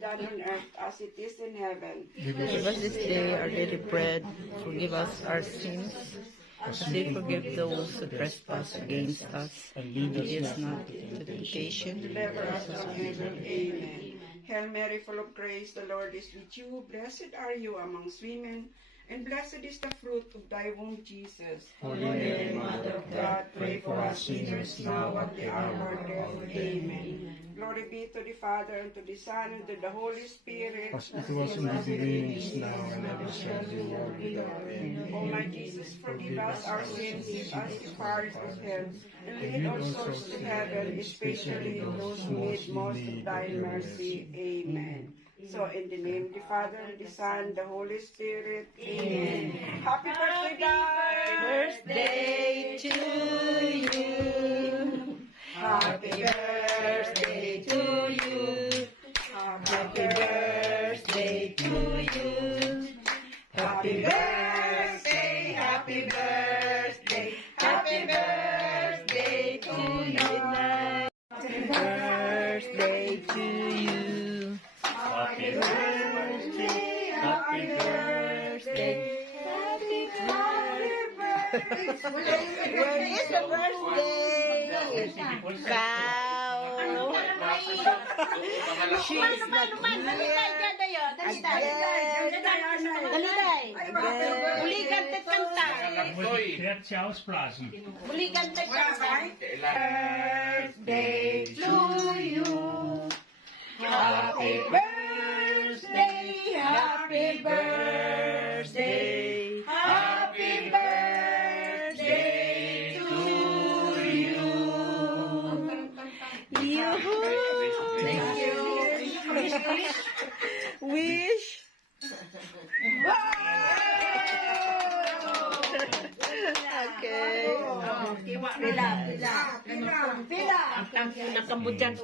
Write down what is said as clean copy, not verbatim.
done on earth as it is in heaven. Give us this day our daily bread. Forgive us our sins, as we forgive those who trespass against us. And lead us not into temptation. Deliver us from evil. Amen. Hail Mary, full of grace, the Lord is with you. Blessed are you amongst women, and blessed is the fruit of thy womb, Jesus. Holy Mary, Mother of God, pray for us sinners now and at the hour of our death. Amen. Glory be to the Father, and to the Son, and to the Holy Spirit. As it was in the beginning, is now, and ever shall be, world without end. O my Jesus, forgive us our sins, save us the fires of hell, and lead all souls to heaven, especially those who need most of thy mercy. Amen. So, in the name of the Father, and the Son, the Holy Spirit. Amen. Happy birthday, guys! Birthday to you. Happy birthday to you. Happy birthday to you. Happy birthday, happy birthday, happy birthday to you. Happy birthday to you. Happy birthday, happy birthday, happy birthday. When is the birthday? Cow. She's not here. Uli kanta kanta. Kert je ausblasen. Uli kanta kanta. Birthday to you. Happy birthday, happy birthday, happy birthday to you. Thank you. Wish. Okay. Pila. Nakambudyan.